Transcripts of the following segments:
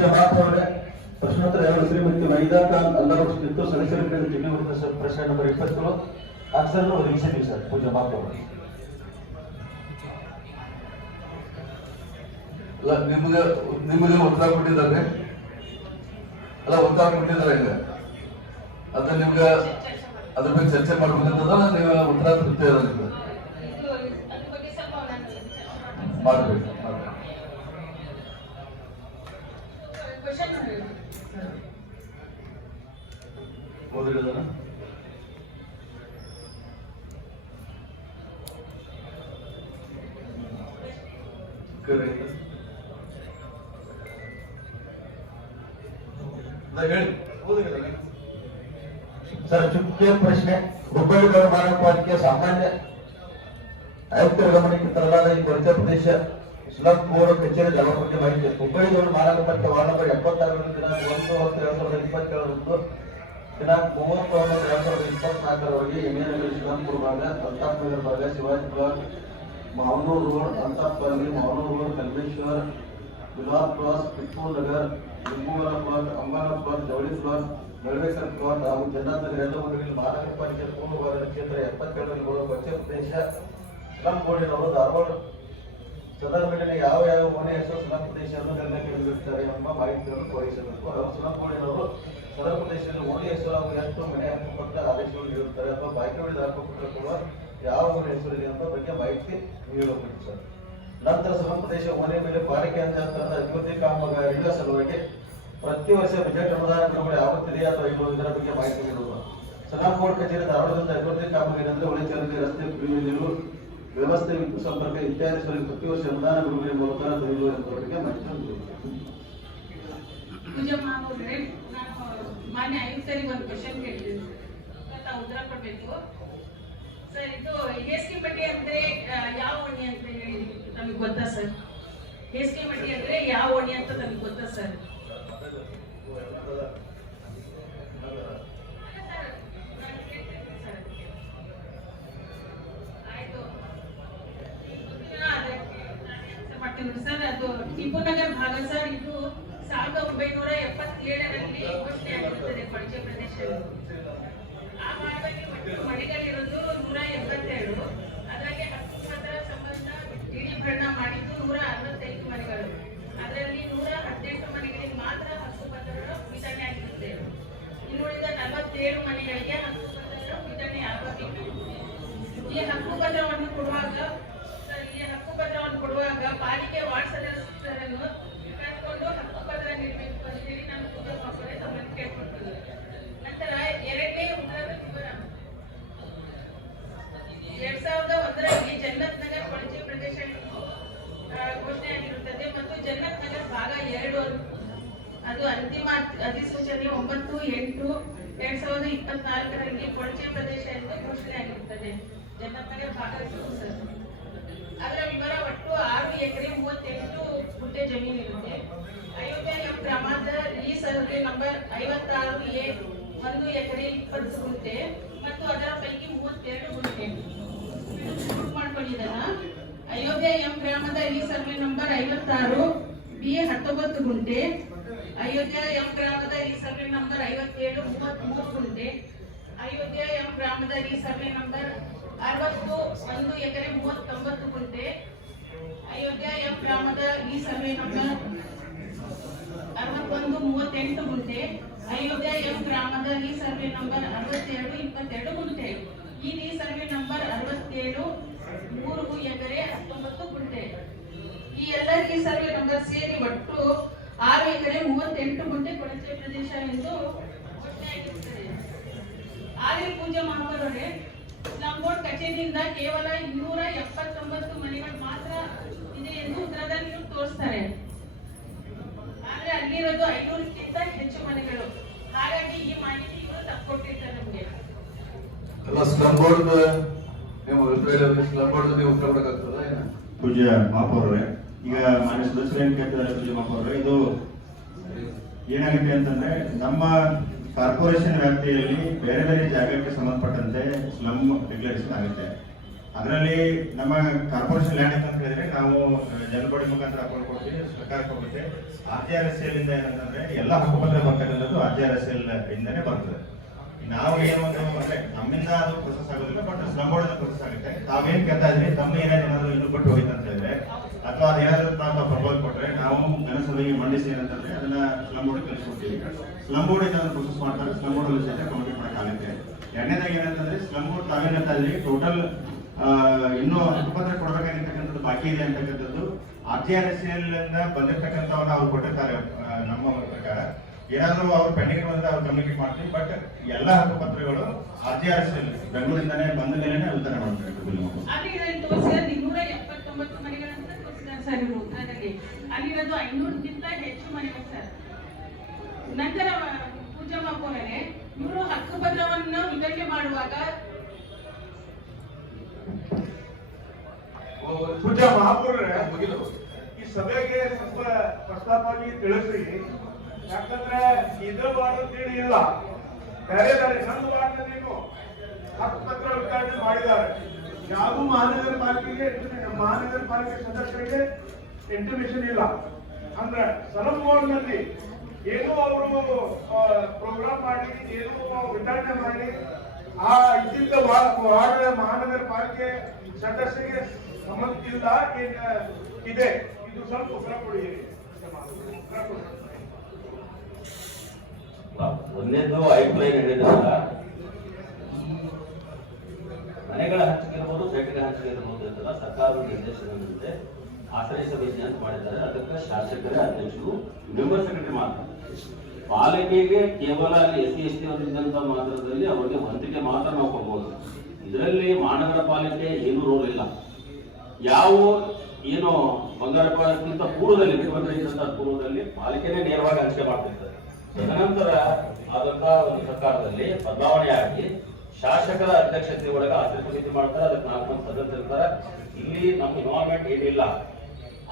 ಪೂಜೆ ಮಾತ್ರ ಪ್ರಶ್ನೋತ್ತರ ಎರಡು ಶ್ರೀಮತಿ ಮೈದಾ ಖಾನ್ ಅಲ್ಲವರು ಇತ್ತು ಸದಸ್ಯರ ಜಿಲ್ಲೆ ಪ್ರಶ್ನೆ ನಂಬರ್ 27 ಅಕ್ಷರ ಒದಗಿಸಿದ್ವಿ ಸರ್ ಪೂಜೆ ಮಾತ್ರ ಅಲ್ಲ ನಿಮಗೆ ಉತ್ತರ ಕೊಟ್ಟಿದ್ದಾರೆ ಅಲ್ಲ ಉತ್ತರ ಕೊಟ್ಟಿದ್ದಾರೆ ಈಗ ಅದ ನಿಮ್ಗೆ ಅದ್ರ ಬಗ್ಗೆ ಚರ್ಚೆ ಮಾಡ್ಬೇಕಂತದ ನೀವು ಉತ್ತರ ತೃಪ್ತಿ ಮಾಡ್ಬೇಕು ಓದಿರೋದನ್ನ ಸರ್ ಚುಕ್ಕೆ ಪ್ರಶ್ನೆ ಹುಬ್ಬಳ್ಳಿ ಮಾನವ ಪಾಲಿಕೆ ಸಾಮಾನ್ಯ ಆಯುಕ್ತರ ಗಮನಕ್ಕೆ ತರಲಾದ ಈ ಕೊರತೆ ಪ್ರದೇಶ ಸ್ಲಂ ಬೋರ್ಡ್ ಕಚೇರಿ ಜಲ ಬಗ್ಗೆ ಮಾಹಿತಿ ಹುಬ್ಬಳ್ಳಿ ಮಾನವ ಪಾಲಿಕೆ ವಾರ್ಡ್ ನಂಬರ್ 76 ದಿನಾಂಕ 1/10/2027 ದಿನಾಂಕ 30/11/2024 ಎಮ್ಎನಗರ ಶ್ರೀರಾಮ್ಪುರ ಭಾಗ ಪ್ರತಾಪ್ ನಗರ ಭಾಗ Shivaji block Mavanur road Antapalli Mavanur road Kalmeshwar Gulab cross Tipu Nagar Limbuvara block Ambana block Javali block Malaveshwara block ಹಾಗೂ ಜನ್ನಾನಗರ ಎಲ್ಲ ಊರುಗಳಲ್ಲಿ ಮಹಾನಗರ ಪಾಲಿಕೆ ಪೂರ್ವಭಾಗದ ಕ್ಷೇತ್ರ 77ರಲ್ಲಿ ಬರುವ ಕೊಚ್ಚೆ ಪ್ರದೇಶ ಸ್ಲಂ ಬೋರ್ಡಿನವರು ಧಾರವಾಡ ಸದರ ಮೇಲಿನ ಯಾವ ಓಣಿ ಹೆಸರು ಸ್ಲಂ ಪ್ರದೇಶವನ್ನು ಗಮನಕ್ಕೆ ನೀಡುತ್ತಾರೆ ಎಂಬ ಮಾಹಿತಿಯನ್ನು ಪೂರೈಸಬೇಕು ಹಾಗೂ ಸ್ಲಂ ಬೋರ್ಡಿನವರು ಸದರ ಪ್ರದೇಶದಲ್ಲಿ ಓಣಿ ಹೆಸರು ಹಾಗೂ ಎಷ್ಟು ಮನೆ ಹಕ್ಕುಪತ್ರ ಆದೇಶಗಳು ನೀಡುತ್ತಾರೆ ಅಥವಾ ಬಾಕಿ ಉಳಿದ ಹಕ್ಕುಪತ್ರ ಕೊಡುವ ಯಾವ ಓಣಿ ಹೆಸರಿದೆ ಎಂಬ ಬಗ್ಗೆ ಮಾಹಿತಿ ನೀಡಬೇಕು ಸರ್. ನಂತರ ಸ್ಲಂ ಪ್ರದೇಶ ಓಣಿ ಮೇಲೆ ಬಾಡಿಗೆ ಅಂತ ಅಭಿವೃದ್ಧಿ ಕಾಮಗಾರಿಗಳ ಸಲುವಾಗಿ ಪ್ರತಿ ವರ್ಷ ಬಜೆಟ್ ಅನುದಾನ ಬಿಡುಗಡೆ ಆಗುತ್ತಿದೆಯಾ ಅಥವಾ ಇಲ್ಲವೋ ಇದರ ಬಗ್ಗೆ ಮಾಹಿತಿ ನೀಡುವ ಸ್ಲಂ ಬೋರ್ಡ್ ಕಚೇರಿ ಧಾರವಾಡದಿಂದ ಅಭಿವೃದ್ಧಿ ಕಾಮಗಾರಿ ಅಂದರೆ ಒಳ ಚರಂಡಿ ರಸ್ತೆ ಕುಡಿಯುವ ನೀರು ವ್ಯವಸ್ಥೆ ವಿದ್ಯುತ್ ಸಂಪರ್ಕ ಇತ್ಯಾದಿ ಸಲುವಾಗಿ ಪ್ರತಿ ವರ್ಷ ಅನುದಾನ ಬಿಡುಗಡೆ ಮೂಲಕ ದೊರೆಯುವ ಎಂಬ ಬಗ್ಗೆ ಮಾಹಿತಿ ಮಾನ್ಯ ಆಯುಕ್ತರಿಗೆ ಒಂದು ಕ್ವಶನ್ ಕೇಳಿದ್ದೀನಿ ಉತ್ತರ ಕೊಡ್ಬೇಕು ಸರ್. ಇದು ಎಸ್ಟಿ ಮಟ್ಟಿ ಅಂದ್ರೆ ಯಾವ ಓಣಿ ಅಂತ ಹೇಳಿ ನಮಗೆ ಗೊತ್ತಾ ಸರ್? ಎಸ್ಟಿ ಮಟ್ಟಿ ಅಂದ್ರೆ ಯಾವ ಓಣಿ ಅಂತ ನಮಗೆ ಗೊತ್ತಾ ಸರ್? ಆಯ್ತು ಸರ್, ಅದು ಟಿಪ್ಪು ನಗರ್ ಭಾಗ ಸರ್. ಇದು 1977ರಲ್ಲಿ ಘೋಷಣೆ ಆಗಿರುತ್ತದೆ ಕೊಳಚೆ ಪ್ರದೇಶ. ಆ ಭಾಗದಲ್ಲಿ ಒಟ್ಟು ಮನೆಗಳಿರೋದು 187. ಅದರಲ್ಲಿ ಹಕ್ಕುಪತ್ರ ಸಂಬಂಧ ದೃಢೀಕರಣ ಮಾಡಿದ್ದು 165 ಮನೆಗಳು. ಅದರಲ್ಲಿ 118 ಮನೆಗಳಿಗೆ ಮಾತ್ರ ಹಕ್ಕುಪತ್ರಗಳು ವಿತರಣೆ ಆಗಿರುತ್ತೆ. ಇನ್ನುಳಿದ 47 ಮನೆಗಳಿಗೆ ಹಕ್ಕುಪತ್ರಗಳು ವಿತರಣೆ ಆಗಬೇಕು. ಈ ಹಕ್ಕುಪತ್ರವನ್ನು ಕೊಡುವಾಗ ಪಾಲಿಕೆ ವಾರ್ಡ್ ಸದಸ್ಯರನ್ನು ಕರೆದುಕೊಂಡು ಹಕ್ಕುಪತ್ರ ನೀಡಬೇಕು ಅಂತೇಳಿ ನಾನು ಪೂಜಾ ಮಾಪುರೆ ತಮ್ಮನ್ನು ಕೇಳ್ಕೊಳ್ತೀನಿ. ನಂತರ ಎರಡನೇ ಉತ್ತರದ ವಿವರ 2001ರಲ್ಲಿ ಜನ್ನತ್ ನಗರ್ ಕೊಳಚೆ ಪ್ರದೇಶ ಘೋಷಣೆ ಆಗಿರುತ್ತದೆ ಮತ್ತು ಜನ್ನತ್ ನಗರ್ ಭಾಗ 2 ಅದು ಅಂತಿಮ ಅಧಿಸೂಚನೆ 9/8/2024ರಲ್ಲಿ ಕೊಳಚೆ ಪ್ರದೇಶ ಎಂದು ಘೋಷಣೆ ಆಗಿರುತ್ತದೆ. ಜನ್ನತ್ ನಗರ್ ಭಾಗ 2 ಸರ್. ಅದರ ವಿವರ ಒಟ್ಟು 6 ಎಕರೆ 38 ಗುಂಟೆ ಜಮೀನು ಇರುತ್ತೆ. ಅಯೋಧ್ಯೆ ಗ್ರಾಮದ ಈ ಸರ್ವೆ ನಂಬರ್ 56A 1 ಎಕರೆ 20 ಗುಂಟೆ ಮತ್ತು ಅದರ ಪೈಕಿ 32 ಗುಂಟೆ ಮಾಡ್ಕೊಂಡಿದ್ದಾನ. ಅಯೋಧ್ಯೆ ಗ್ರಾಮದ ಈ ಸರ್ವೆ ನಂಬರ್ 56B 19 ಗುಂಟೆ. ಅಯೋಧ್ಯೆ ಗ್ರಾಮದ ಈ ಸರ್ವೆ ನಂಬರ್ 57 33 ಗುಂಟೆ. ಅಯೋಧ್ಯೆ ಗ್ರಾಮದ ಈ ಸರ್ವೆ ನಂಬರ್ 60 1 ಎಕರೆ 39 ಗುಂಟೆ. ಅಯೋಧ್ಯೆ ಗ್ರಾಮದ ಈ ಸರ್ವೆ ನಂಬರ್ 61 38 ಗುಂಟೆ. ಅಯೋಧ್ಯೆ ಗ್ರಾಮದ ಈ ಸರ್ವೆ ನಂಬರ್ 62 22 ಗುಂಟೆ. ಈ ಸರ್ವೆ ನಂಬರ್ 67 3 ಎಕರೆ 19 ಗುಂಟೆ. ಈ ಎಲ್ಲ ಈ ಸರ್ವೆ ನಂಬರ್ ಸೇರಿ ಒಟ್ಟು 6 ಎಕರೆ 38 ಗುಂಟೆ ಕೊಳಚೆ ಪ್ರದೇಶ ಎಂದು ಘೋಷಣೆಯಾಗಿರುತ್ತದೆ. ಆದರೆ ಪೂಜಾ ಮಹಾಪೌರರೇ, ಸ್ಲಂ ಬೋರ್ಡ್ ಕಚೇರಿಯಿಂದ ಕೇವಲ 279 ಮನೆಗಳು ಮಾತ್ರ ಇದೆ ಎಂದು ಉತ್ತರದಲ್ಲಿ ತೋರಿಸ್ತಾರೆ. ಆದ್ರೆ ಅಲ್ಲಿರೋದು 500ಕ್ಕಿಂತ ಹೆಚ್ಚು ಮನೆಗಳು. ಹಾಗಾಗಿ ಈ ಮಾಹಿತಿ ಇವರು ತಪ್ಪಿಕೊಟ್ಟಿರ್ತಾರೆ ನಮಗೆ. ಸ್ಲಂ ಬೋರ್ಡ್ ನೀವು ಉತ್ತರ ಕೊಡಕ್ಕಾಗ್ತದ? ಪೂಜ್ಯ ಮಹಾಪೌರರೇ, ಈಗ ಮಾನ್ಯ ಸದಸ್ಯರು ಏನ್ ಕೇಳ್ತಿದ್ದಾರೆ ಪೂಜ್ಯ ಮಹಾಪೌರರೇ, ಇದು ಏನಾಗುತ್ತೆ ಅಂತಂದ್ರೆ ನಮ್ಮ ಕಾರ್ಪೊರೇಷನ್ ವ್ಯಾಪ್ತಿಯಲ್ಲಿ ಬೇರೆ ಬೇರೆ ಜಾಗಕ್ಕೆ ಸಂಬಂಧಪಟ್ಟಂತೆ ಸ್ಲಮ್ ಡಿಕ್ಲರೇಷನ್ ಆಗುತ್ತೆ. ಅದರಲ್ಲಿ ನಮ್ಮ ಕಾರ್ಪೊರೇಷನ್ ಲ್ಯಾಂಡ್ ಅಂತ ಹೇಳಿದ್ರೆ ನಾವು ಜನಬಡಿ ಮುಖಾಂತರ ಅಕೌಂಟ್ ಕೊಡ್ತೀವಿ, ಸರ್ಕಾರಕ್ಕೆ ಹೋಗುತ್ತೆ. RGRSL ಇಂದ ಏನಂತಂದ್ರೆ ಎಲ್ಲ ಹಕ್ಕುಪತ್ರ ಬರ್ತಕ್ಕಂಥದ್ದು RGRSL ಇಂದನೇ ಬರ್ತದೆ. ನಾವು ಏನು ಅಂದ್ರೆ ನಮ್ಮಿಂದ ಅದು ಪ್ರೊಸೆಸ್ ಆಗೋದಿಲ್ಲ, ಬಟ್ ಸ್ಲಮ್ ಬೋರ್ಡ್ ಪ್ರೊಸೆಸ್ ಆಗುತ್ತೆ. ತಾವೇನ್ ಕೇಳ್ತಾ ಇದ್ರಿ ತಮ್ಮ ಏನಾದ್ರು ಏನಾದ್ರು ಇನ್ನು ಕೊಟ್ಟು ಹೋಗಿತ್ತು ಅಂತ ಹೇಳಿದ್ರೆ ಅಥವಾ ಅದೇನಾದ್ರು ತಾವು ಪ್ರಪೋಸ್ ಕೊಟ್ರೆ ನಾವು ವಿಧಾನಸಭೆಗೆ ಮಂಡಿಸಿ ಏನಂತಂದ್ರೆ ಅದನ್ನ ಸ್ಲಮ್ ಬೋರ್ಡ್ ಕಳಿಸ್ಕೊಡ್ತೀವಿ. ಸ್ಲಮ್ ಬೋರ್ಡ್ ಇದನ್ನ ಪ್ರೊಸೆಸ್ ಮಾಡ್ತಾರೆ, ಸ್ಲಮ್ ಬೋರ್ಡ್ ಅಲ್ಲಿ ಸಹಿತ ಕಮಿಟಿ ಮಾಡೋಕ್ಕಾಗುತ್ತೆ. ಎರಡನೇದಾಗಿ ಏನಂತಂದ್ರೆ ಸ್ಲಮ್ ಬೋರ್ಡ್ ತಾವೇನಂತ ಇದ್ರಿ ಟೋಟಲ್ ಇನ್ನೂ ಹಕ್ಕುಪತ್ರ ಕೊಡಬೇಕಾಗಿರ್ತಕ್ಕಂಥದ್ದು ಬಾಕಿ ಇದೆ ಅಂತಕ್ಕಂಥದ್ದು RGRSL ಇಂದ ಬಂದಿರ್ತಕ್ಕಂಥವ್ರನ್ನ ಅವ್ರು ಕೊಟ್ಟಿರ್ತಾರೆ. ನಮ್ಮ ಪ್ರಕಾರ ಏನಾದ್ರು ಅವ್ರು ಪೆಂಡಿಂಗ್ ಬಂದ್ರೆ ಅವ್ರು ಕಮ್ಯುನಿಕೇಟ್ ಮಾಡ್ತೀವಿ, ಬಟ್ ಎಲ್ಲ ಹಕ್ಕುಪತ್ರಗಳು RGRSL ಬೆಂಗಳೂರಿಂದಾನೇ ಬಂದ ಮೇಲೆ ವಿತರಣೆ ಮಾಡ್ತಾರೆ. ಅಲ್ಲಿ ಇದನ್ನು ತೋರಿಸಿದ್ರೆ 279 ಮನೆಗಳಂತ ತೋರಿಸಿದ್ದಾರೆ ಸರ್ ಇವರು. ಅದರಲ್ಲಿ ಅಲ್ಲಿರೋದು 500ಕ್ಕಿಂತ ಹೆಚ್ಚು ಮನೆಗಳು ಸರ್. ನಂತರ ಪೂಜಾ ಮಾಪೋರೆ ಇವರು ಹಕ್ಕುಪತ್ರವನ್ನು ವಿತರಣೆ ಮಾಡುವಾಗ ಪೂಜಾ ಮಹಾಪೌರರೇ ಈ ಸಭೆಗೆ ಸ್ವಲ್ಪ ಪ್ರಸ್ತಾಪವಾಗಿ ತಿಳಿಸ್ರಿ. ಯಾಕಂದ್ರೆ ಇದ್ರ ವಾರ್ಡ್ ಇಲ್ಲ, ಬೇರೆ ಬೇರೆ ನನ್ನ ವಾರ್ಡ್ನಲ್ಲಿನೂ ಹಕ್ಕುಪತ್ರ ವಿತರಣೆ ಮಾಡಿದ್ದಾರೆ. ಯಾವ ಮಹಾನಗರ ಪಾಲಿಕೆ ಸದಸ್ಯರಿಗೆ ಇಂಟಿಮೇಷನ್ ಇಲ್ಲ. ಅಂದ್ರೆ ಸಲಂ ಬೋರ್ಡ್ನಲ್ಲಿ ಏನೋ ಅವರು ಪ್ರೋಗ್ರಾಮ್ ಮಾಡಿ ಏನೋ ವಿತರಣೆ ಮಾಡಿ ಆ ಇದ್ದಿದ್ದ ವಾರ್ಡ್ ಮಹಾನಗರ ಪಾಲಿಕೆ ಸದಸ್ಯರಿಗೆ ಸಂಬಂಧ ಇಲ್ಲ ಇದೆ. ಇದು ಸ್ವಲ್ಪ ಉತ್ತರ ಕೊಡಿ. ಒಂದೇದು ಐಪ್ಲೈನ್ ಹೇಳಿದ್ರಲ್ಲ, ಮನೆಗಳ ಹಂಚಿಕೆ ಇರ್ಬೋದು, ಸೈಟ್ಗಳ ಹಂಚಿಕೆ ಇರ್ಬೋದು ಅಂತಲ್ಲ ಸರ್ಕಾರದ ನಿರ್ದೇಶನದಂತೆ ಆಶ್ರಯ ಸಮಿತಿ ಅಂತ ಮಾಡಿದ್ದಾರೆ. ಅದಕ್ಕೆ ಶಾಸಕರ ಅಧ್ಯಕ್ಷರು ಮೆಂಬರ್ ಸೆಕ್ರೆಟರಿ ಮಾತ್ರ. ಪಾಲಿಕೆಗೆ ಕೇವಲ ಅಲ್ಲಿ SC/ST ಅವರಿದ್ದಂತ ಮಾತ್ರದಲ್ಲಿ ಅವರಿಗೆ ಹೊಂದಿಕೆ ಮಾತ್ರ ನಾವು ಕೊಡ್ಬೋದು. ಇದರಲ್ಲಿ ಮಹಾನಗರ ಪಾಲಿಕೆ ಏನೂ ರೋಲ್ ಇಲ್ಲ. ಯಾವ ಏನು ಬಂಗಾರಪ್ಪಕ್ಕಿಂತ ಪೂರ್ವದಲ್ಲಿ ಮುಖ್ಯಮಂತ್ರಿ ಇದ್ದಂತ ಪೂರ್ವದಲ್ಲಿ ಪಾಲಿಕೆನೇ ನೇರವಾಗಿ ಹಂಚಿಕೆ ಮಾಡ್ತಿದ್ದಾರೆ. ತದನಂತರ ಆದಂತ ಒಂದು ಸರ್ಕಾರದಲ್ಲಿ ಬದಲಾವಣೆ ಆಗಿ ಶಾಸಕರ ಅಧ್ಯಕ್ಷತೆ ಒಳಗೆ ಆಶ್ರಯ ಸಮಿತಿ ಮಾಡ್ತಾರೆ. ಅದಕ್ಕೆ 4 ಸದಸ್ಯರು ಇರ್ತಾರೆ. ಇಲ್ಲಿ ನಮ್ಮ ಇನ್ವಾಲ್ವ್ಮೆಂಟ್ ಏನಿಲ್ಲ.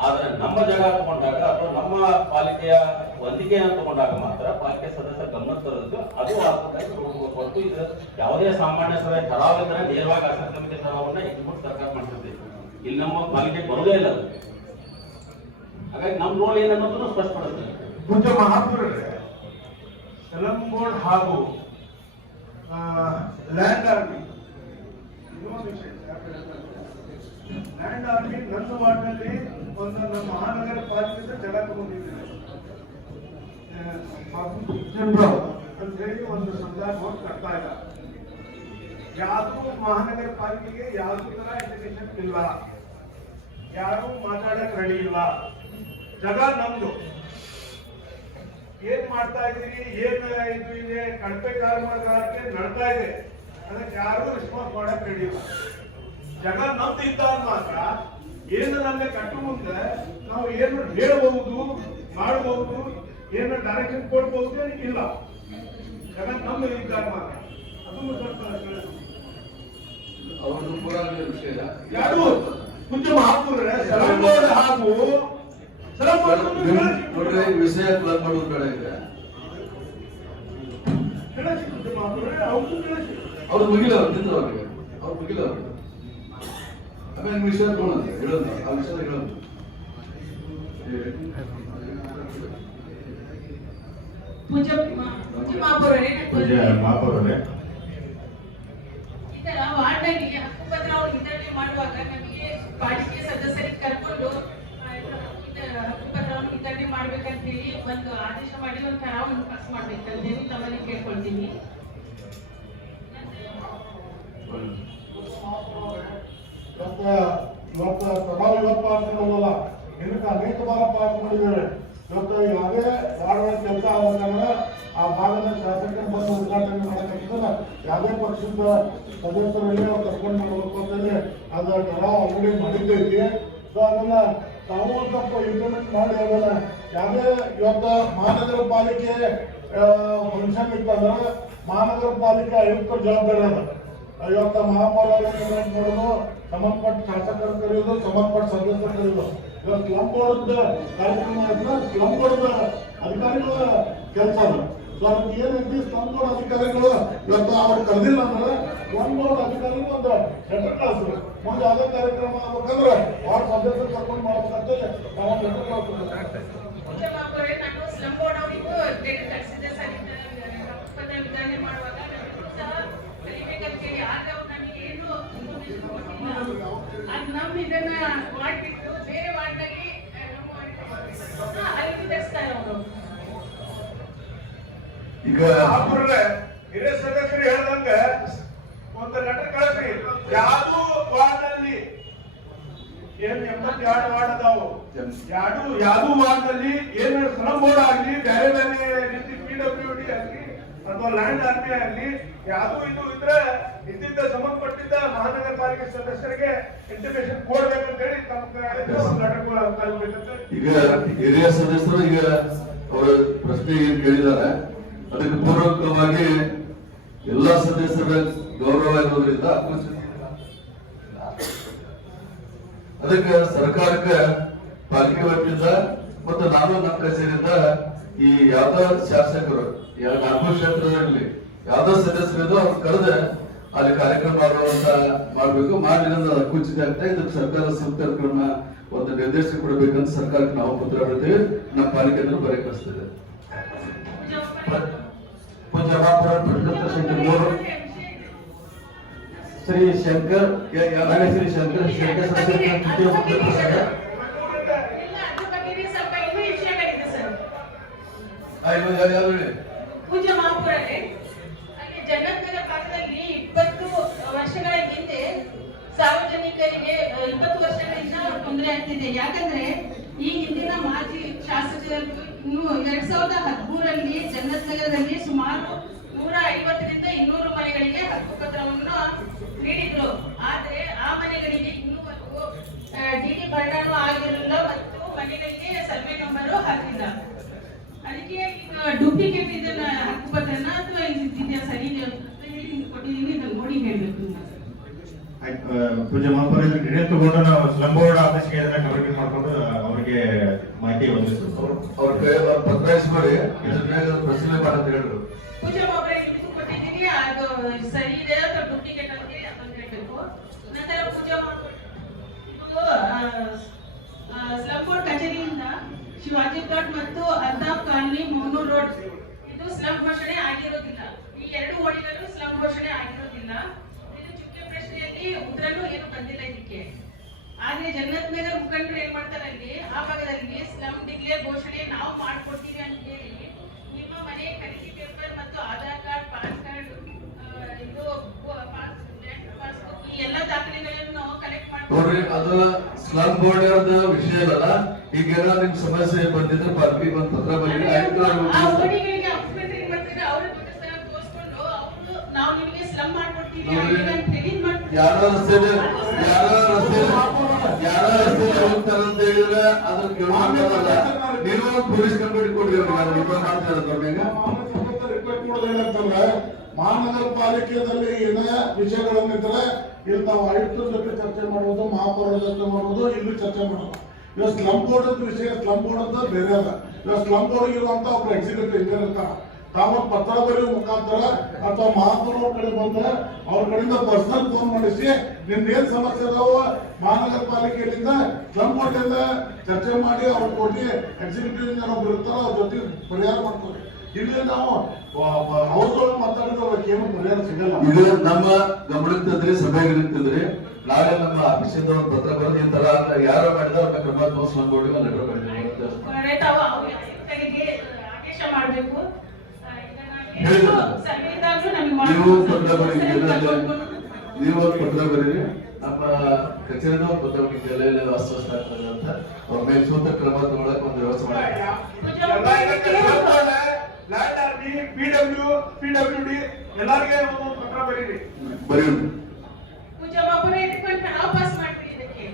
ಆದ್ರೆ ನಮ್ಮ ಜಾಗ ತಗೊಂಡಾಗ ಅಥವಾ ನಮ್ಮ ಪಾಲಿಕೆಯ ಹೊಂದಿಕೆಯನ್ನು ತಗೊಂಡಾಗ ಮಾತ್ರ ಪಾಲಿಕೆ ಸದಸ್ಯರ ಗಮನ ತರೋದು ಅದು ಹೊರತು ಇದು ಯಾವುದೇ ಸಾಮಾನ್ಯ ಸಭೆ ಠರಾವಿದ್ರೆ ನೇರವಾಗಿ ಆಶ್ರಯ ಸಮಿತಿ ಠರಾವನ್ನ ಎಕ್ಸಿಕ್ಯೂಟ್ ಸರ್ಕಾರ ಮಾಡ್ತಿದೆ. ಇಲ್ಲಿ ನಮ್ಮ ಪಾಲಿಕೆ ಬರುವುದೇ ಇಲ್ಲ. ಹಾಗಾಗಿ ನಮ್ಮ ರೋಲ್ ಏನನ್ನೋದನ್ನು ಸ್ಪಷ್ಟಪಡುತ್ತೆ. ಪೂಜಾ ಮಹಾಪೌರರೇ, ಸಲಂ ಬೋರ್ಡ್ ಹಾಗೂ ಲ್ಯಾಂಡ್ ಆರ್ಮಿ ನನ್ನ ವಾರ್ಡ್ನಲ್ಲಿ ಒಂದು ನಮ್ಮ ಮಹಾನಗರ ಪಾಲಿಕೆ ಜಗ ತಗೊಂಡಿದ್ದೇನೆ ಅಂತ ಹೇಳಿ ಒಂದು ಸಂದರ್ಭ ಕಟ್ತಾ ಇಲ್ಲ. ಯಾವುದು ಮಹಾನಗರ ಪಾಲಿಕೆಗೆ ಯಾವುದೇ ತರ ಇಂಡಿಕೇಶನ್ ಇಲ್ಲ, ಯಾರು ಮಾತಾಡಕ್ ರೆಡಿ ಇಲ್ಲ. ಜಗ ನಮ್ದು. ಏನ್ ಮಾಡ್ತಾ ಇದೀರಿ, ಏನ್ ಇದು ಇದೆ, ಕಳಪೆ ಕಾಮಗಾರಿ ನಡ್ತಾ ಇದೆ, ಅದಕ್ಕೆ ಯಾರು ರೆಸ್ಪಾನ್ಸ್ ಮಾಡಕ್ ರೆಡಿ ಇಲ್ಲ. ಜಗ ನಮ್ದು ಇದ್ದಾಗ ಮಾತ್ರ ಏನು ನಮಗೆ ಕಟ್ಟು ಮುಂದೆ ನಾವು ಏನು ಹೇಳಬಹುದು, ಮಾಡಬಹುದು, ಏನು ಡೈರೆಕ್ಷನ್ ಕೊಡಬಹುದು ಇಲ್ಲ. ಜಗ ನಮ್ದು ಇದ್ದಾಗ ಮಾತ್ರ ಅದನ್ನು ಸ್ವಲ್ಪ ಅವ್ರದ್ದು ಕೂಡ ವಿಷಯ ಯಾರು ಪೂಜ್ಯ ಮಹಾಪೌರರೇ ಸಲಂ ಬೋರ್ಡ್ ಹಾಗೂ ನೋಡ್ರಿ ವಿಷಯ ಕ್ಲಬ್ ಮಾಡೋದು ಬೇಡ. ಈಗ ಅವ್ರು ಮುಗಿಲ್ಲ, ಅವ್ರು ತಿಂದ್ರು ಅವ್ರಿಗೆ, ಅವ್ರು ಮುಗಿಲ್ಲ ಅವ್ರಿಗೆ. ಆಮೇಲೆ ವಿಷಯ ತಗೊಳ್ಳೋದು ಹೇಳೋದು, ಆ ವಿಷಯ ಹೇಳೋದು. ಪೂಜಾ ಮಹಾಪೌರರೇ ಈ ತರ ವಾರ್ಡ್ನಲ್ಲಿ ಹಕ್ಕುಪತ್ರ ವಿತರಣೆ ಮಾಡುವಾಗ ನಮಗೆ ಪಾಲಿಕೆ ಸದಸ್ಯರಿಗೆ ಕರ್ಕೊಂಡು ಹಕ್ಕುಪತ್ರವನ್ನು ವಿತರಣೆ ಮಾಡ್ಬೇಕಂತ ಹೇಳಿ ಒಂದು ಆದೇಶ ಮಾಡಿ ಒಂದು ಠರಾವನ್ನು ಪಾಸ್ ಮಾಡ್ಬೇಕಂತ ಹೇಳಿ ತಮ್ಮಲ್ಲಿ ಕೇಳ್ಕೊಳ್ತೀನಿ. ಇವತ್ತು ಪ್ರಭಾವ ಪಾಸ್ ಮಾಡೋಲ್ಲ, ಇದಕ್ಕೆ ಅನೇಕ ಬಾರ ಪಾಸ್ ಮಾಡಿದ್ದಾರೆ. ಇವತ್ತು ಯಾವುದೇ ವಾರ್ಡ್ ಕೆಲಸ ಆದಾಗ ಆ ಭಾಗದ ಶಾಸಕರು ಬಂದು ಉದ್ಘಾಟನೆ ಮಾಡಬೇಕಿದ್ರೆ ಯಾವುದೇ ಪಕ್ಷದ ಸದಸ್ಯರಲ್ಲಿ ಅವ್ರು ಕರ್ಕೊಂಡು ಮಾಡಬೇಕು ಅಂತೇಳಿ ಅದು ಠರಾವ್ ಆಲ್ರೆಡಿ ಮಾಡಿದ್ದೈತಿ. ಸೊ ಅದನ್ನ ತಾವು ಸ್ವಲ್ಪ ಇಂಪ್ಲಿಮೆಂಟ್ ಮಾಡಿ ಅದನ್ನ ಯಾವುದೇ ಇವತ್ತು ಮಹಾನಗರ ಪಾಲಿಕೆ ಫಂಕ್ಷನ್ ಇತ್ತಂದ್ರೆ ಮಹಾನಗರ ಪಾಲಿಕೆ ಆಯುಕ್ತರ ಜವಾಬ್ದಾರಿ ಅದ. ಇವತ್ತು ಮಹಾಪೌರ ಮಾಡೋದು, ಸಂಬಂಧಪಟ್ಟ ಶಾಸಕರು ಕರೆಯೋದು, ಸಂಬಂಧಪಟ್ಟ ಸದಸ್ಯರು ಕರೆಯೋದು. ಇವತ್ತು ಸ್ಲಂ ಬೋರ್ಡ್ ಕಾರ್ಯಕ್ರಮ ಸ್ಲಂ ಬೋರ್ಡ್ ಅಧಿಕಾರಿಗಳ ಕೆಲಸ ಅದ. ಸೊ ಅದಕ್ಕೆ ಏನೈತಿ ಸ್ಲಮ್ ಬೋರ್ಡ್ ಅಧಿಕಾರಿಗಳು ಇವತ್ತು ಅವ್ರು ಕರೆದಿಲ್ಲ ಅಂದ್ರೆ ಸ್ಲಮ್ ಬೋರ್ಡ್ ಅಧಿಕಾರಿಗಳು ಒಂದು ಲೆಟರ್ ಕಳಿಸ್ರು ಮುಂದೆ ಯಾವುದೇ ಕಾರ್ಯಕ್ರಮ ಆಗ್ಬೇಕಂದ್ರೆ ಅವ್ರ ಸದಸ್ಯರು ಕರ್ಕೊಂಡು ಮಾಡ್ಬೇಕಂತ ನಾವು ಲೆಟರ್ ಕಳಿಸ್ತೀವಿ. ನಾನು ಸ್ಲಮ್ ಬೋರ್ಡ್ ಅವರಿಗೂ ಕಳಿಸಿದ್ದೆ ಸರ್, ವಿತರಣೆ ಮಾಡುವಾಗ ಸಹ ಕಲಿಬೇಕಂತೇಳಿ, ಆದ್ರೆ ಅವ್ರು ನನಗೆ ಏನು ಅದು ನಮ್ಮ ಇದನ್ನ ಮಾಡ್ಬಿಟ್ಟು ಬೇರೆ ವಾರ್ಡ್ನಲ್ಲಿ ಅಲ್ಲಿ ವಿತರಿಸ್ತಾರೆ ಅವರು. ಈಗ ಹಿರಿಯ ಸದಸ್ಯರು ಹೇಳ್ದಂಗ ಒಂದು ಲೆಟರ್ ಕಳಿಸ್ರಿ. ಯಾವ್ದು ವಾರ್ಡ್ನಲ್ಲಿ ಏನ್ 82 ವಾರ್ಡ್ ಅದಾವು, ಯಾವ್ದು ವಾರ್ಡ್ನಲ್ಲಿ ಏನು ಸ್ಲಮ್ ಬೋರ್ಡ್ ಆಗ್ಲಿ, ಬೇರೆ ಬೇರೆ ರೀತಿ PWD ಆಗ್ಲಿ ಅಥವಾ ಲ್ಯಾಂಡ್ ಆರ್ಮಿ ಆಗ್ಲಿ ಯಾವ್ದು ಇದು ಇದ್ರೆ ಇದ್ದಿದ್ದ ಸಂಬಂಧಪಟ್ಟಿದ್ದ ಮಹಾನಗರ ಪಾಲಿಕೆ ಸದಸ್ಯರಿಗೆ ಇಂಟಿಮೇಷನ್ ಕೊಡ್ಬೇಕಂತ ಹೇಳಿ ಒಂದು ಲೆಟರ್ ಕಳಿಸ್ಬೇಕಂತ. ಈಗ ಹಿರಿಯ ಸದಸ್ಯರು ಈಗ ಅವರ ಪ್ರಶ್ನೆ ಏನ್ ಕೇಳಿದ್ದಾರೆ ಅದಕ್ಕೆ ಪೂರ್ವಕವಾಗಿ ಎಲ್ಲಾ ಸದಸ್ಯರ ಗೌರವ ಇರೋದ್ರಿಂದ ಅದಕ್ಕೆ ಸರ್ಕಾರಕ್ಕೆ ಪಾಲಿಕೆ ವತಿಯಿಂದ ಮತ್ತು ನಾನು ನಮ್ಮ ಕಚೇರಿಯಿಂದ ಈ ಯಾವ್ದೋ ಶಾಸಕರು 4 ಕ್ಷೇತ್ರದಲ್ಲಿ ಯಾವ್ದೋ ಸದಸ್ಯರಿದ್ದು ಅವ್ರು ಕರೆದ ಅಲ್ಲಿ ಕಾರ್ಯಕ್ರಮ ಮಾಡುವಂತ ಮಾಡ್ಬೇಕು, ಮಾಡಲಿಲ್ಲ ಕುಂಚಿದೆ ಅಂತ ಇದಕ್ಕೆ ಸರ್ಕಾರ ಸೂಕ್ತ ಕ್ರಮ ಒಂದು ನಿರ್ದೇಶನ ಕೊಡಬೇಕಂತ ಸರ್ಕಾರಕ್ಕೆ ನಾವು ಪತ್ರ ಬರ್ತೇವೆ, ನಮ್ಮ ಪಾಲಿಕೆ ಅಂದ್ರೆ ಬರೀ ಕಳಿಸ್ತದೆ. ಪೂಜ್ಯ ಮಹಾಪೌರ ಪ್ರಶಸ್ತ ಸಂಖ್ಯೆ 3 ಶ್ರೀ ಶಂಕರ್ ಶ್ರೀ ಶಂಕರ್ ತೃತೀಯ ಮುಖ್ಯ ಪ್ರಸಾದ. ಪೂಜ್ಯ ಮಹಾಪೌರರೇ, ಅಲ್ಲಿ ಜಗನ್ನಗರ ಭಾಗದಲ್ಲಿ 20 ವರ್ಷಗಳ ಹಿಂದೆ ಸಾರ್ವಜನಿಕರಿಗೆ 20 ವರ್ಷಗಳಿಂದ ತೊಂದರೆ ಆಗ್ತಿದೆ. ಯಾಕಂದ್ರೆ ಈ ಹಿಂದಿನ ಮಾಜಿ ಶಾಸಕರು ಇನ್ನು 2013ರಲ್ಲಿ ಜಗನ್ನಗರದಲ್ಲಿ ಸುಮಾರು 150ರಿಂದ 200 ಮನೆಗಳಿಗೆ ಹಕ್ಕುಪತ್ರವನ್ನು ನೀಡಿದ್ರು. ಆದ್ರೆ ಆ ಮನೆಗಳಿಗೆ ಇನ್ನೂವರೆಗೂ ಡಿಡಿ ಭಂಡಾರ ಆಗಿರಲಿಲ್ಲ ಮತ್ತು ಮನೆಗಳಿಗೆ ಸರ್ವೆ ನಂಬರ್ ಹಾಕಿಲ್ಲ. ಅದಕ್ಕೆ ಈಗ ಡೂಪ್ಲಿಕೇಟ್ ಇದನ್ನ ಹಕ್ಕುಪತ್ರನ ಅಥವಾ ಇದೆಯಾ ಸರಿ ಅಂತ ಹೇಳಿ ಕೊಟ್ಟಿದ್ದೀವಿ, ಇದನ್ನ ನೋಡಿ ಹೇಳ್ಬೇಕು. ಪೂಜ್ಯ ಮಹಾಪೌರ ಡಿಟೇಲ್ ತಗೊಂಡು ನಾವು ಸ್ಲಮ್ ಬೋರ್ಡ್ ಆಫೀಸ್ಗೆ ಇದನ್ನ ಕಮ್ಯುನಿಕೇಟ್ ಮಾಡ್ಕೊಂಡು ಅವರಿಗೆ ಮಾಹಿತಿ ಒದಗಿಸ್ತೀವಿ. ಅವ್ರ ಕೈ ಪತ್ರಾಯಿಸ್ಬೇಡಿ, ಪ್ರಶ್ನೆ ಮಾಡಂತ ಹೇಳಿದ್ರು. ಪೂಜಾ ಮಹಾಪೌರ ಇದಕ್ಕೂ ಕೊಟ್ಟಿದ್ದೀನಿ, ಅದು ಸರಿ ಇದೆ ಅಥವಾ ಡೂಪ್ಲಿಕೇಟ್ ಅಂತ ಹೇಳಿ ಅದನ್ನ ಹೇಳ್ಬೇಕು. ನಂತರ ಪೂಜಾ ಮಹಾಪೌರ ಸ್ಲಮ್ ಬೋರ್ಡ್ ಕಚೇರಿಯಿಂದ ಶಿವಾಜಿ ಘಾಟ್ ಮತ್ತು ಅಲ್ತಾಫ್ ಕಾಲನಿ ಮೋನೂರ್ ರೋಡ್ ಇದು ಸ್ಲಮ್ ಘೋಷಣೆ ಆಗಿರೋದಿಲ್ಲ. ಈ 2 ಓಣಿಗಳು ಸ್ಲಮ್ ಘೋಷಣೆ ಆಗಿರೋದಿಲ್ಲ. ಇದು ಚುಕ್ಕೆ ಪ್ರಶ್ನೆಯಲ್ಲಿ ಉತ್ತರನೂ ಏನು ಬಂದಿಲ್ಲ ಇದಕ್ಕೆ. ಆದ್ರೆ ಜಗನ್ನಾಥ್ ನಗರ್ ಮುಖಂಡರು ಏನ್ ಮಾಡ್ತಾರೆ, ಅಲ್ಲಿ ಆ ಭಾಗದಲ್ಲಿ ಸ್ಲಮ್ ಡಿಕ್ಲೇರ್ ಘೋಷಣೆ ನಾವು ಮಾಡ್ಕೊಡ್ತೀವಿ ಅಂತ ಹೇಳಿ ನಿಮ್ಮ ಮನೆ ಖರೀದಿ ಪೇಪರ್ ಮತ್ತು ಆಧಾರ್ ಕಾರ್ಡ್, ಪಾನ್ ಕಾರ್ಡ್, ಇದು ಪಾಸ್ಬುಕ್ ಈ ಎಲ್ಲ ದಾಖಲೆಗಳನ್ನು ಕಲೆಕ್ಟ್ ನೋಡ್ರಿ, ಅದು ಸ್ಲಮ್ ಬೋರ್ಡ್ ವಿಷಯ ಅಲ್ಲ. ಈಗ ನಿಮ್ ಸಮಸ್ಯೆ ಬಂದಿದ್ರೆ ಪಾರ್ಕಿಗೆ ಒಂದು ಪತ್ರ ಬರೀರಿ. ಆ ಓಣಿಗಳಿಗೆ ಅಪ್ಪಿಮೆಂಟ್ ಮಾಡ್ತಾರೆ, ಅವ್ರ ದುಡ್ಡು ತೋರಿಸ್ಕೊಂಡು ಅವರು ನಾವು ನಿಮಗೆ ಸ್ಲಮ್ ಮಾಡ್ಕೊಡ್ತೀವಿ ಅಂತ ಹೇಳಿ ಮಾಡ್ತಾರೆ. ಯಾರೋ ರಸ್ತೆಯಲ್ಲಿ ಹೋಗ್ತಾರೆ ಅಂತ ಹೇಳಿದ್ರೆ ಅದನ್ನ ಕೇಳೋಲ್ಲ. ನೀವು ಪೊಲೀಸ್ ಕಂಪ್ಲೇಂಟ್ ಕೊಡ್ರಿ ಅವ್ರಿಗೆ ಮಾಡ್ತಾರೆ. ಏನಂತಂದ್ರೆ ಮಹಾನಗರ ಪಾಲಿಕೆಯಲ್ಲಿ ಏನೇ ವಿಷಯಗಳನ್ನಿದ್ರೆ ಇಲ್ಲಿ ನಾವು ಆಯುಕ್ತರ ಜೊತೆ ಚರ್ಚೆ ಮಾಡುವುದು, ಮಹಾಪೌರ ಜೊತೆ ಮಾಡುವುದು, ಇಲ್ಲಿ ಚರ್ಚೆ ಮಾಡೋದು. ಇವಾಗ ಸ್ಲಮ್ ಬೋರ್ಡ್ ವಿಷಯ, ಸ್ಲಮ್ ಬೋರ್ಡ್ ಅಂತ ಬೇರೆ ಅದ. ಇವಾಗ ಸ್ಲಮ್ ಬೋರ್ಡ್ ಇರುವಂತ ಒಬ್ರು ಎಕ್ಸಿಕ್ಯೂಟಿವ್ ಇಂಜಿನಿಯರ್ ಇರ್ತಾರ. ತಾವು ಪತ್ರ ಬರೆಯುವ ಮುಖಾಂತರ ಅಥವಾ ಮಹಾಪೌರ ಕಡೆ ಬಂದ್ರೆ ಅವ್ರ ಕಡೆಯಿಂದ ಪರ್ಸನಲ್ ಫೋನ್ ಮಾಡಿಸಿ ನಿಮ್ದು ಏನ್ ಸಮಸ್ಯೆ ಅದಾವ ಮಹಾನಗರ ಪಾಲಿಕೆಯಿಂದ ಸ್ಲಮ್ ಬೋರ್ಡ್ ಇಂದ ಚರ್ಚೆ ಮಾಡಿ ಅವ್ರ ಕೊಟ್ಟು ಎಕ್ಸಿಕ್ಯೂಟಿವ್ ಇಂಜಿನಿಯರ್ ಒಬ್ರು ಇರ್ತಾರ, ಅವ್ರ ಜೊತೆ ಪರಿಹಾರ ಮಾಡ್ತಾರೆ. ಇಲ್ಲಿ ನಾವು ಅವ್ರಗಳು ಮಾತಾಡಿದ್ರೆ ಏನು ಪರಿಹಾರ ಸಿಗಲ್ಲ. ಇದು ನಮ್ಮ ಗಮನಕ್ಕೆ ತಂದ್ರಿ, ಸಭೆಗೆ ತಂದ್ರಿ. ನಾಳೆ ನಮ್ಮ ಆಫೀಸಿಂದ ಒಂದು ಪತ್ರ ಬರೆದು ಈ ತರ ಯಾರು ಮಾಡಿದ್ರೆ ಅವ್ರನ್ನ ಕ್ರಮ ತೋರಿಸ್ಕೊಂಡು ಲೆಟರ್ ಮಾಡಿದ್ದೀವಿ. ಆದೇಶ ಮಾಡಬೇಕು. ನೀವು ಪತ್ರ ಬರೀರಿ, ನೀವು ಒಂದು ಪತ್ರ ಬರೀರಿ. ನಮ್ಮ ಕಚೇರಿನ ಒಂದು ಪತ್ರ ಬರೀರಿ, ಎಲ್ಲ ಅಸ್ವಸ್ಥ ಆಗ್ತದೆ ಅಂತ ಅವ್ರ ಮೇಲೆ ಸೂಕ್ತ ಕ್ರಮ ತಗೊಳಕ್ ಒಂದು ವ್ಯವಸ್ಥೆ ಮಾಡಿ. ಲ್ಯಾಂಡ್ ಆರ್ಮಿ, PWD ಎಲ್ಲರಿಗೆ ಒಂದೊಂದು ಪತ್ರ ಬರೀರಿ. ಬರೀರಿ. ಪೂಜಾ ಮಹಾಪೌರ ಇದಕ್ಕೆ ನಾವು ಪಾಸ್ ಮಾಡ್ತೀವಿ. ಇದಕ್ಕೆ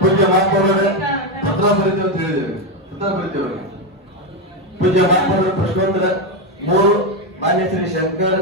ಪೂಜ್ಯ ಮಹಾಪೌರರೇ ಪತ್ರ ಬರೀತೀವಿ ಅಂತ ಹೇಳಿದ್ದೇವೆ, ಪತ್ರ ಬರೀತೀವಿ ಅವ್ರಿಗೆ. ಪೂಜ್ಯ ಮಹಾಪೌರ ಪ್ರಶ್ನೋತ್ತರ 3 ಮಾನ್ಯ ಶ್ರೀ ಶಂಕರ್